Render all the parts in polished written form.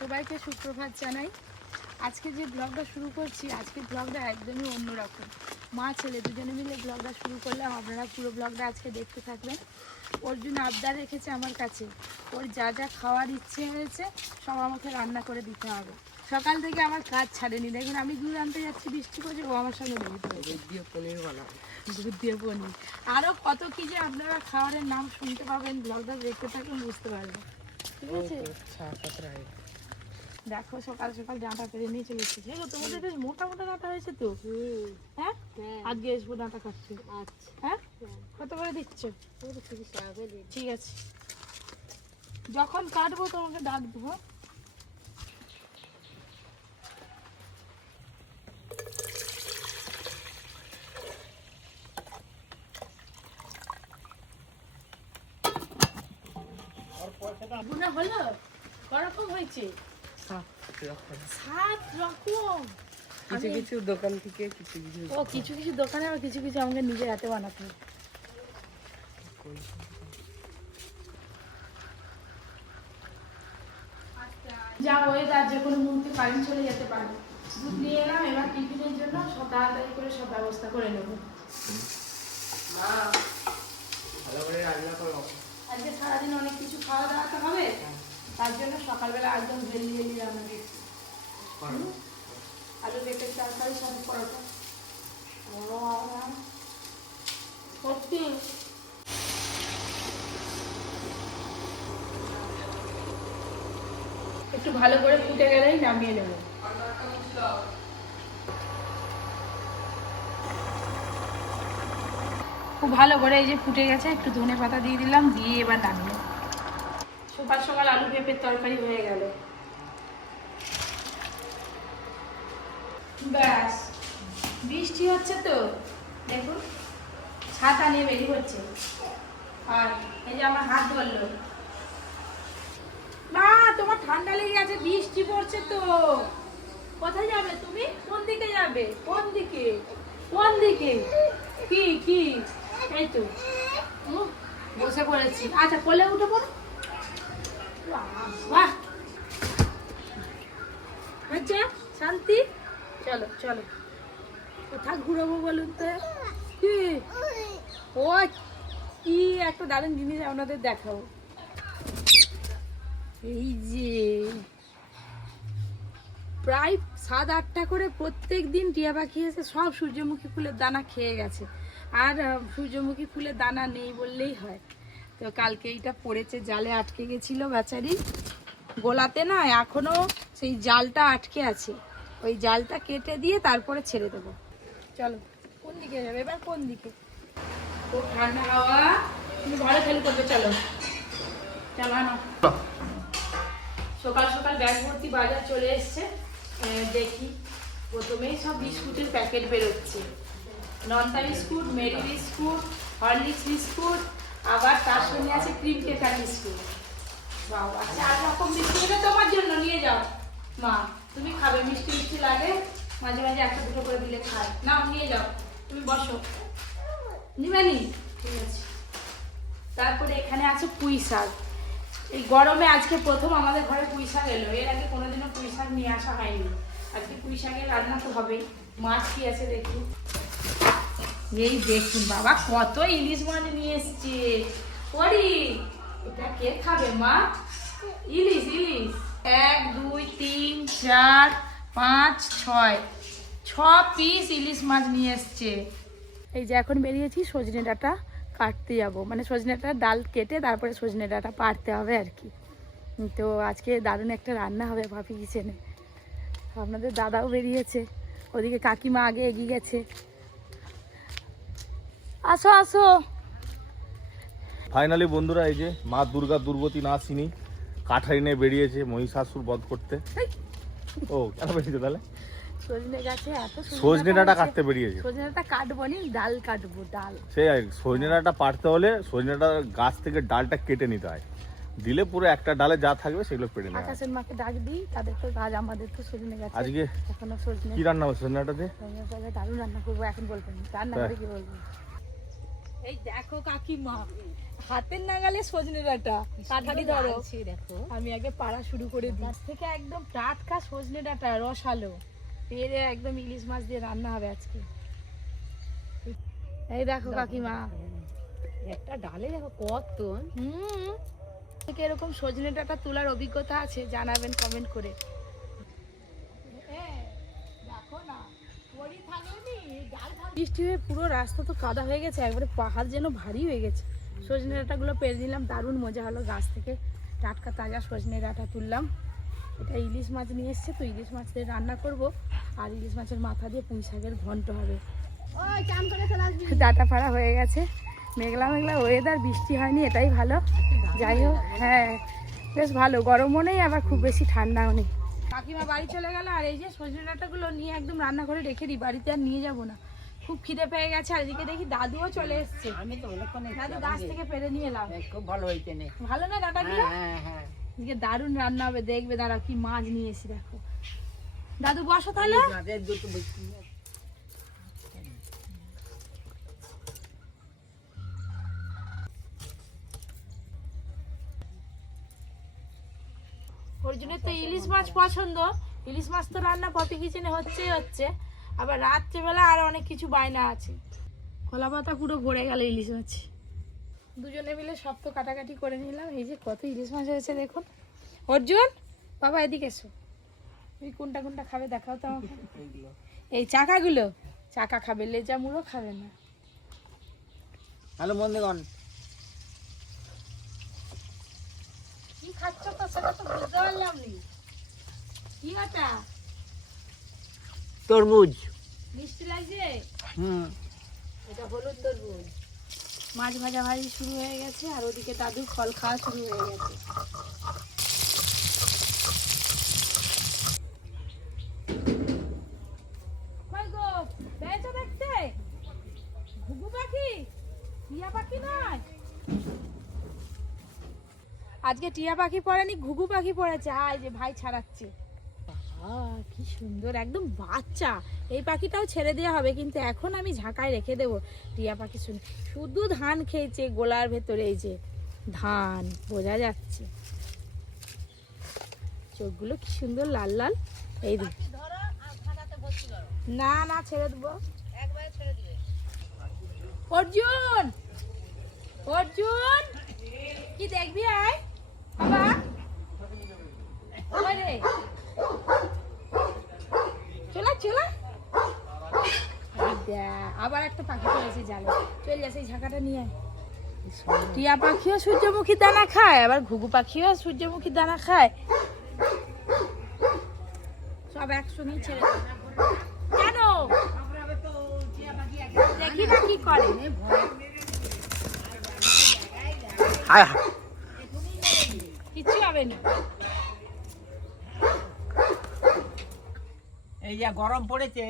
সবাইকে সুপ্রভাত জানাই। আজকে যে ব্লগটা শুরু করছি, আজকের ব্লগটা একদমই অন্যরকম। মা ছেলে দুজনে মিলে ব্লগটা শুরু করলাম। আপনারা পুরো ব্লগটা আজকে দেখতে থাকবেন। অর্জুন আবদার রেখেছে আমার কাছে, ওর যা যা খাওয়ার ইচ্ছে হয়েছে সব আমাকে রান্না করে দিতে হবে। সকাল থেকে আমার কাজ ছাড়েনি। দেখুন আমি দুধ আনতে যাচ্ছি, বৃষ্টি করছে, ও আমার সঙ্গে দুধ দিয়ে পনির বানাবো, দুধ দিয়ে পনির। আরও কত কি যে আপনারা খাবারের নাম শুনতে পাবেন, ব্লগটা দেখতে থাকুন, বুঝতে পারবেন। ঠিক আছে, দেখো সকাল সকাল ডাঁটা পেরে নিয়ে চলে এসেছি। তোমাদের বেশ মোটা মোটা ডাঁটা হয়েছে তো। হ্যাঁ, আজকে এসবো ডাঁটা কাটতে। আচ্ছা, হ্যাঁ, কত করে দিচ্ছ? ঠিক আছে, যখন কাটবো তোমাকে ডাক দেবো। গুনা হলো করকম হয়েছে? 7 রকম। কিছু কিছু দোকান থেকে কিছু কিছু দোকানে আর কিছু কিছু আমাকে নিজের হাতে বানাতে হবে। যা ওয়েদার, যে কোনো মুহূর্তে কারেন্ট চলে যেতে পারে। দুধ নিয়ে এলাম, এবার টিফিনের জন্য সব তাড়াতাড়ি করে সব ব্যবস্থা করে নেবো। আজকে সারাদিন অনেক কিছু খাওয়া দাওয়া তো হবে, তার জন্য সকালবেলা একদম হেলদি রান্না দিচ্ছি। আলু পেঁপের তরকারি, সাথে পরোটা। সত্যি একটু ভালো করে ফুটে গেলেই নামিয়ে নেব। খুব ভালো করে এই যে ফুটে গেছে, একটু ধনে পাতা দিয়ে দিলাম, দিয়ে এবার নামিয়ে। সকাল সকাল আলু পেঁপের তরকারি হয়ে গেল। ব্যাস, বৃষ্টি হচ্ছে তো দেখুন, ছাতা নিয়ে বেরিয়ে হচ্ছে। আর এই যে আমার হাত ধরলো। মা, তোমার ঠান্ডা লেগে গেছে, বৃষ্টি পড়ছে তো। কোথায় যাবে তুমি? কোন দিকে যাবে? কোন দিকে? কোন দিকে? কি কি? এই তো বসে পড়েছি। আচ্ছা, কোলে উঠে পড়ো। বাহ, আচ্ছা শান্তি, চলো চলো। কোথায় ঘুরাবো বলুন তো? কি ও, কি একটা দারুণ জিনিস আপনাদের দেখাবো। এই যে প্রায় 7-8টা করে প্রত্যেক দিন টিয়া পাখি এসে সব সূর্যমুখী ফুলের দানা খেয়ে গেছে। আর সূর্যমুখী ফুলের দানা নেই বললেই হয়। তো কালকে এইটা পড়েছে, জালে আটকে গেছিল বেচারি গোলাতে, না এখনো সেই জালটা আটকে আছে। ওই জালটা কেটে দিয়ে তারপরে ছেড়ে দেবো। চলো, কোন দিকে যাবে এবার? কোন দিকে? খুব ঠান্ডা হাওয়া, তুমি ঘরে খেলে করবে। চলো চলো না। সকাল সকাল ব্যাগ ভর্তি বাজার চলে এসছে। দেখি, প্রথমেই সব বিস্কুটের প্যাকেট বেরোচ্ছে। নন্তা biscuit, Marie biscuit, Horlicks biscuit, আবার তার সঙ্গে আছে ক্রিম কেকার বিস্কুট। বাবা, 4 রকম বিস্কুট তোমার জন্য নিয়ে যাও। মা, তুমি খাবে, মিষ্টি মিষ্টি লাগে, মাঝে মাঝে একটা দুটো করে দিলে খায়। নাও নিয়ে যাও, তুমি বসো। নিবেনি? ঠিক আছে। তারপরে এখানে আছে পুঁই শাক। এই গরমে আজকে প্রথম আমাদের ঘরে পুঁই শাক এলো। এর আগে কোনোদিনও পুঁই শাক নিয়ে আসা হয়নি। আজকে পুঁই শাকের রান্না তো হবেই। মাছ কি আছে দেখি। এই দেখুন বাবা, কত ইলিশ মাছ নিয়ে এসছে। পরি, এটা কে খাবে মা? ইলিশ ইলিশ। 1 2 3 4 5 6 6 পিস ইলিশ মাছ নিয়ে এসছে। এই যে এখন বেরিয়েছি সজনে ডাঁটা কাটতে যাবো, মানে সজনে ডাঁটার ডাল কেটে তারপরে সজনে ডাঁটা পাড়তে হবে আর কি। তো আজকে দারুণ একটা রান্না হবে ভাবি কিচেনে। আপনাদের দাদাও বেরিয়েছে, ওদিকে কাকিমা আগে এগিয়ে গেছে। আসো আসো। ফাইনালি বন্ধুরা, এই যে মা দুর্গা দুর্গতি নাসিনী কাঠারি নিয়ে বেরিয়েছে মহিষাসুর বধ করতে। ও কেন বেরিয়েছে তাহলে? সজনে গাছে এত সজনে ডাঁটা কাটতে বেরিয়েছে। সজনে ডাঁটা কাটবো নি, ডাল কাটবো, ডাল। সেই সজনে ডাঁটা পাড়তে হলে সজনে ডাঁটা গাছ থেকে ডালটা কেটে নিতে হয়, দিলে পুরো একটা ডালে যা থাকবে সেগুলো পেড়ে নেওয়া হয়। আকাশের মাকে ডাক দিই, তাদের তো কাজ, আমাদের তো সজনে গাছে আজকে এখনো সজনে। কি রান্না হবে সজনে ডাঁটা দিয়ে? দারুণ রান্না করবো, এখন বলবেন রান্না করে কি বলবো। এই দেখো কাকিমা, হাতের নাগালে সজনে ডাঁটা, কাঠারি ধরো। দেখো আমি আগে পাড়া শুরু করে দিই। গাছ থেকে একদম টাটকা সজনে ডাঁটা, রসালো, পেরে একদম ইলিশ মাছ দিয়ে রান্না হবে আজকে। এই দেখো কাকিমা, একটা ডালে দেখো কত। থেকে এরকম সজনে ডাঁটা তোলার অভিজ্ঞতা আছে জানাবেন কমেন্ট করে। বৃষ্টি হয়ে পুরো রাস্তা তো কাদা হয়ে গেছে, একবারে পাহাড় যেন ভারী হয়ে গেছে। সজনে ডাঁটাগুলো পেরে নিলাম, দারুণ মজা হলো। গাছ থেকে টাটকা তাজা সজনে ডাঁটা তুললাম। এটা ইলিশ মাছ নিয়ে এসছে, তো ইলিশ মাছ দিয়ে রান্না করব, আর ইলিশ মাছের মাথা দিয়ে পুঁই শাকের ঘন্ট হবে। ডাঁটা ফাড়া হয়ে গেছে, মেঘলা মেঘলা ওয়েদার, বৃষ্টি হয়নি, এটাই ভালো। যাই হোক, হ্যাঁ বেশ ভালো, গরমও নেই আবার খুব বেশি ঠান্ডাও নেই। কাকিমা বাড়ি চলে গেল, আর এই যে সজনে ডাঁটাগুলো নিয়ে একদম রান্না করে রেখে দিই, বাড়িতে আর নিয়ে যাব না। খুব খিদে পেয়ে গেছে, আর এদিকে দেখি দাদুও চলে এসছে। আমি তো অনেকক্ষণ দাদু গাছ থেকে পেরে নিয়ে এলাম। খুব ভালো হয়েছে নে। ভালো না ডাঁটাগুলো? হ্যাঁ হ্যাঁ, এদিকে দারুণ রান্না হবে, দেখবে দাঁড়া কি মাছ নিয়ে এসি। দেখো দাদু বসো তাহলে। দুটো বসি। অর্জুনের তো ইলিশ মাছ পছন্দ, ইলিশ মাছ তো রান্না পপি কিচেনে হচ্ছে। আবার রাত্রেবেলা আর অনেক কিছু বায়না আছে। কলা পাতা পুরো ভরে গেল ইলিশ মাছ। দুজনে মিলে সব তো কাটাকাটি করে নিলাম। এই যে কত ইলিশ মাছ হয়েছে দেখুন। অর্জুন বাবা এদিকে এসো, তুমি কোনটা কোনটা খাবে দেখাও তো আমাকে। এই চাকাগুলো, চাকা খাবে, লেজা মুড়ো খাবে না। হ্যালো বন্ধুগণ, কি খাচ্ছ তো সেটা তো বুঝতে পারলাম নি। কি ওটা? তরমুজ। মিষ্টি লাগছে? এটা হলুদ তরমুজ। মাছ ভাজা ভাজি শুরু হয়ে গেছে, আর ওদিকে দাদু ফল খাওয়া শুরু হয়ে গেছে। কই গো, পেয়েছো দেখতে? ঘুঘু পাখি, টিয়া পাখি নয়। আজকে টিয়া পাখি পড়েনি, ঘুঘু পাখি পড়েছে। এই যে ভাই ছাড়াচ্ছে। কি সুন্দর, একদম বাচ্চা। এই পাখিটাও ছেড়ে দেওয়া হবে, কিন্তু এখন আমি ঝাঁকায় রেখে দেবো। টিয়া পাখি শুধু ধান খেয়েছে গোলার ভেতরে, এই যে ধান বোঝা যাচ্ছে। চোখগুলো কি সুন্দর লাল লাল। এই দিক না না ছেড়ে দেবো। অর্জুন, অর্জুন কি দেখবি? আয় বাবা। রে চলা চলা। আবার একটা পাখি পড়েছে জালে, চল যা, সেই ঝাঁকাটা নিয়ে আয়। টিয়া পাখিও সূর্যমুখী দানা খায়, আবার ঘুঘু পাখিও সূর্যমুখী দানা খায়, সব একসঙ্গে ছেড়ে দেয়। কেন দেখি না কি করে। কিচ্ছু হবে না। এই যা গরম পড়েছে,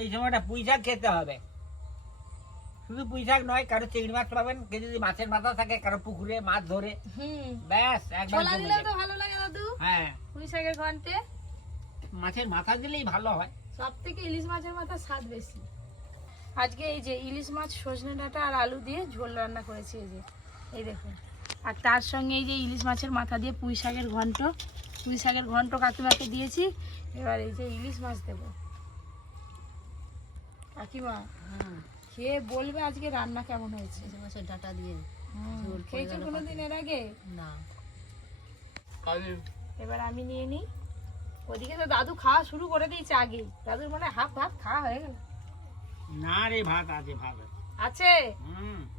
এই সময়টা পুঁই শাক খেতে হবে। শুধু পুঁই শাক নয়, কারো চিংড়ি মাছ পাবেন, কেউ যদি মাছের মাথা থাকে, কারো পুকুরে মাছ ধরে, ব্যাস একদম ছোলা দিলেও তো ভালো লাগে দাদু। হ্যাঁ, পুঁই শাকের ঘন্টে মাছের মাথা দিলেই ভালো হয়। সব থেকে ইলিশ মাছের মাথা স্বাদ বেশি। আজকে এই যে ইলিশ মাছ সজনে ডাঁটা আর আলু দিয়ে ঝোল রান্না করেছি, এই যে এই দেখুন। আর তার সঙ্গে এই যে ইলিশ মাছের মাথা দিয়ে পুঁই শাকের ঘন্ট, পুঁই শাকের ঘন্ট কাকিমাকে দিয়েছি। এবার এই যে ইলিশ মাছ দেবো। কাকিমা খেয়ে বলবে আজকে রান্না কেমন হয়েছে। মাছের ডাঁটা দিয়ে খেয়েছো কোনোদিন এর আগে? না। এবার আমি নিয়ে নিই। ওদিকে তো দাদু খাওয়া শুরু করে দিয়েছে আগেই। দাদুর মনে হয় হাফ ভাত খাওয়া হয়ে গেল। না রে, ভাত আছে, ভাত আছে।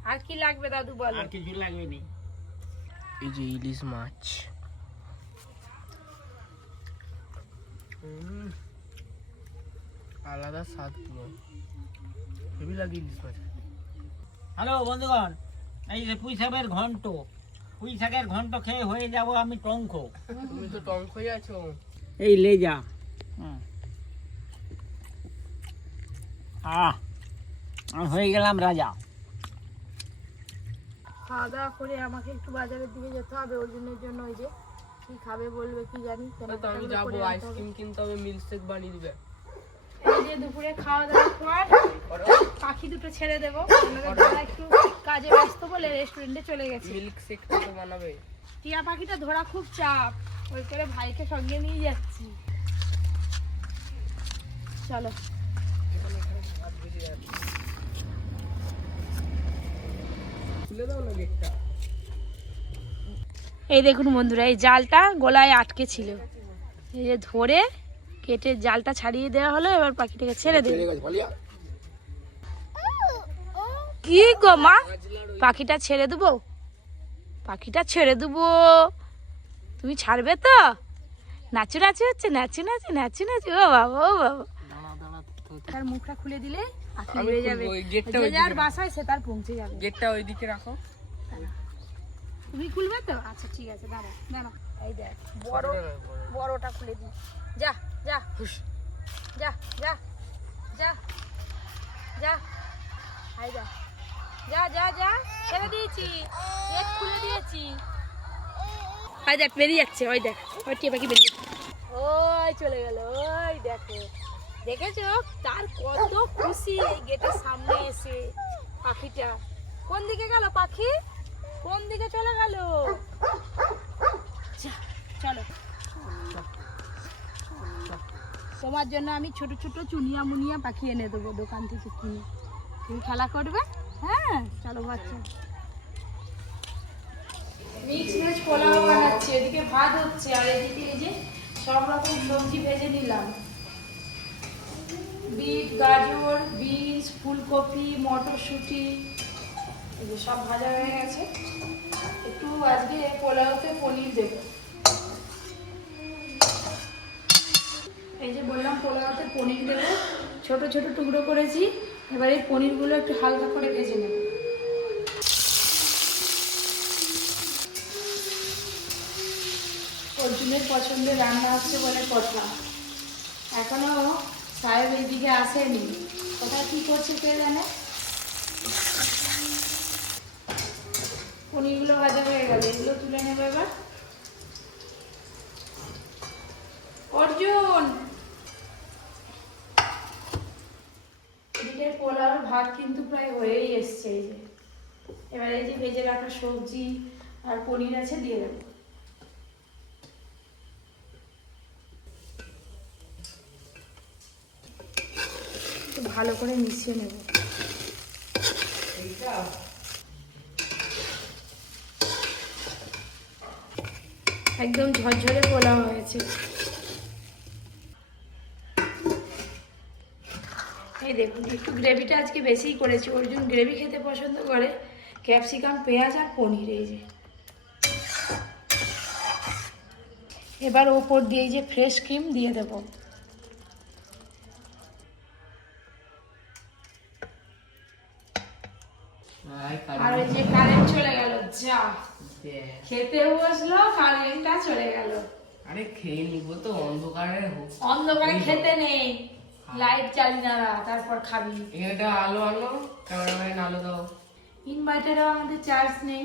আর কি লাগবে দাদু বলো? আর কিছু লাগবে নি। এই যে ইলিশ মাছ, আলাদা স্বাদ, পুরো হেভি লাগে ইলিশ মাছ। হ্যালো বন্ধুগণ, এই যে পুঁই শাকের ঘন্ট, পুঁই শাকের ঘন্ট খেয়ে হয়ে যাব আমি টঙ্ক। তুমি তো টঙ্ক হয়ে আছো। এই লেজা, আমি হয়ে গেলাম রাজা। খাওয়া দাওয়া করে আমাকে একটু বাজারের দিকে যেতে হবে অর্জুনের জন্য। ওই যে কি খাবে বলবে কি জানি। আমি যাবো, আইসক্রিম কিনতে হবে, মিল্কশেক বানিয়ে দিবে। এই যে দুপুরে খাওয়া দাওয়ার পর পাখি দুটো ছেড়ে দেবো। ওনারা যারা একটু কাজে ব্যস্ত বলে রেস্টুরেন্টে চলে গেছে। মিল্ক শেক কত বানাবে? টিয়া পাখিটা ধরা খুব চাপ, ওই করে ভাইকে সঙ্গে নিয়ে যাচ্ছি। চলো খুলে দাও না গেটটা। এই দেখুন বন্ধুরা, এই জালটা গলায় আটকে ছিল, এই যে ধরে কেটে জালটা ছাড়িয়ে দেওয়া হলো। এবার পাখিটাকে ছেড়ে দেবে। কি গো মা, পাখিটা ছেড়ে দেবো, পাখিটা ছেড়ে দেবো, তুমি ছাড়বে তো? নাচু নাচু হচ্ছে, নাচু নাচু নাচু নাচু, ও বাবা ও বাবা। তার মুখটা খুলে দিলে পাখি উড়ে যাবে, যে যার বাসায় সে তার পৌঁছে যাবে। গেটটা ওইদিকে রাখো। তুমি খুলবে তো? আচ্ছা ঠিক আছে, দাঁড়া দাঁড়া। এই দেখ বড় বড়টা খুলে দি। যা যা যা যা যা যা, আই যা যা যা যা, ছেড়ে দিয়েছি, গেট খুলে দিয়েছি। আই দেখ বেরিয়ে যাচ্ছে, ওই দেখ ওই টিয়া পাখি বেরিয়ে, ওই চলে গেল। ওই দেখো, দেখেছো তার কত খুশি এই গেটের সামনে এসে। পাখিটা কোন দিকে গেল? পাখি কোন দিকে চলে গেল? চলো, তোমার জন্য আমি ছোট ছোট চুনিয়া মুনিয়া পাখি এনে দেবো দোকান থেকে কিনে, তুমি খেলা করবে। হ্যাঁ চলো বাচ্চা। মিক্স ভেজ পোলাও বানাচ্ছি, এদিকে ভাত হচ্ছে, আর এদিকে এই যে সব রকম সবজি ভেজে নিলাম। বিট, গাজর, বিনস, ফুলকপি, মটরশুঁটি, এই যে সব ভাজা হয়ে গেছে। একটু আজকে পোলাওতে পনির দেব। এই যে বললাম পোলাওতে পনির দেব, ছোট ছোট টুকরো করেছি। এবার এই পনিরগুলো একটু হালকা করে ভেজে নেব। অর্জুনের পছন্দের রান্না হচ্ছে বলে কথা। এখনো সাহেব এইদিকে আসেনি, কোথায় কি করছে কে জানে। পনিরগুলো ভাজা হয়ে গেল, এগুলো তুলে নেবে এবার। অর্জুন, এদিকে পোলাও ভাত কিন্তু প্রায় হয়েই এসছে। এই যে এবার এই যে ভেজে রাখা সবজি আর পনির আছে, দিয়ে দেবো। একটু ভালো করে মিশিয়ে নেব। একদম ঝরঝরে পোলাও হয়েছে। এই দেখুন, একটু গ্রেভিটা আজকে বেশিই করেছি। অর্জুন গ্রেভি খেতে পছন্দ করে। ক্যাপসিকাম, পেঁয়াজ আর পনির, এই যে। এবার ওপর দিয়ে এই যে ফ্রেশ ক্রিম দিয়ে দেব। আর ওই যে কারেন্ট চলে গেল, যা খেতে বসলো কারেন্টটা চলে গেল। আরে খেয়ে নিবো তো, অন্ধকারে অন্ধকারে খেতে নেই, লাইট জ্বালি না, তারপর খাবি। এখানে আলো আনো, ক্যামেরাম্যান আলো দাও। ইনভার্টারেও আমাদের চার্জ নেই,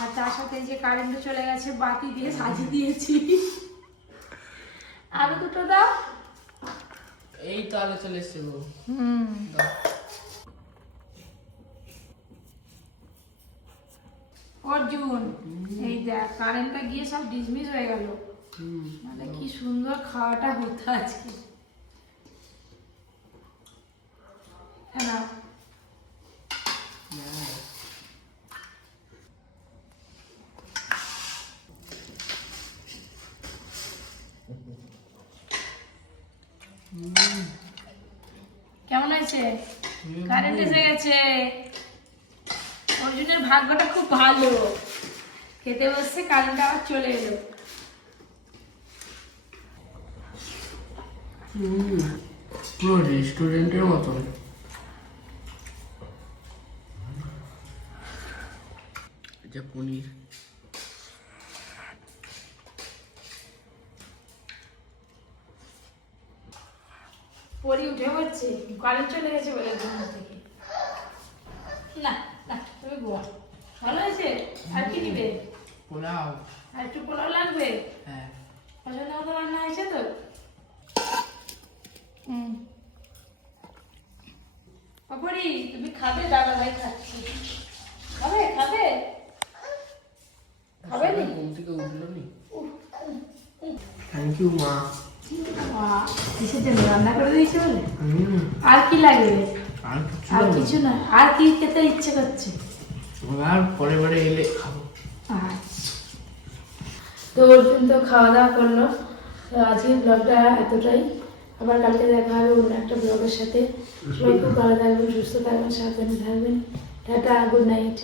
আর তার সাথে যে কারেন্টও চলে গেছে, বাতি দিয়ে সাজিয়ে দিয়েছি। আরো দুটো দাও। এই তো আলো চলে এসছে গো। দাও। অর্জুন, এই দেখ কারেন্টটা গিয়ে সব ডিসমিস হয়ে গেল। মানে কি সুন্দর খাওয়াটা হতো আজকে। হ্যাঁ, কেমন হয়েছে? কারেন্ট এসে গেছে। অর্জুনের ভাগ্যটা খুব ভালো, খেতে বসছে কারেন্ট আবার চলে এলো। পুরো রেস্টুরেন্টের মতন। এটা পনির। পরি উঠে পড়ছে, কারেন্ট চলে গেছে বলে ঘুম থেকে। না না, তুমি ঘুমা। ভালো হয়েছে? আর কি দিবে? পোলাও। আর একটু পোলাও লাগবে? হ্যাঁ। পছন্দ মতো রান্না হয়েছে তো? করি, তুমি খাবে? দাদা ভাই খাচ্ছি। খাবে খাবে খাবে নি? ঘুম থেকে উঠলো নি। থ্যাংক ইউ মা। কিসের জন্য? রান্না করে দিয়েছে বলে? হুম। আর কি লাগে? আর কিছু আর না। কিছু না। আর কি খেতে ইচ্ছে করছে? আর পরে পরে এলে খাবো। আচ্ছা, তো অর্জুন তো খাওয়া দাওয়া করলো। তো আজকের ব্লগটা এতটাই। আবার কালকে দেখা হবে অন্য একটা ব্লগের সাথে। সবাই খুব ভালো থাকবেন, সুস্থ থাকবেন, সাবধানে থাকবেন। Tata, good night.